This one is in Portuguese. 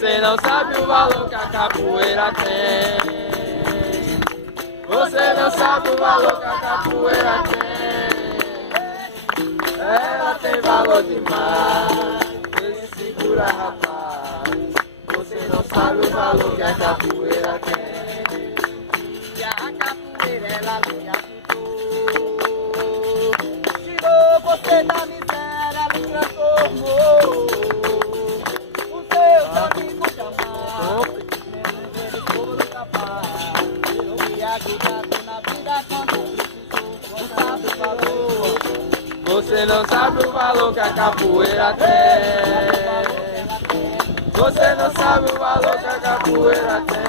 Você não sabe o valor que a capoeira tem. Você não sabe o valor que a capoeira tem. Ela tem valor demais. Esse segura, rapaz. Você não sabe o valor que a capoeira tem. E a capoeira ela liga tudo. Tirou você da miséria, lhe transformou. Os seus amigos chamaram, eles foram capazes de me ajudar na vida quando precisou. Não sabe o valor. Você não sabe o valor que a capoeira tem. Você não sabe o valor que a capoeira tem.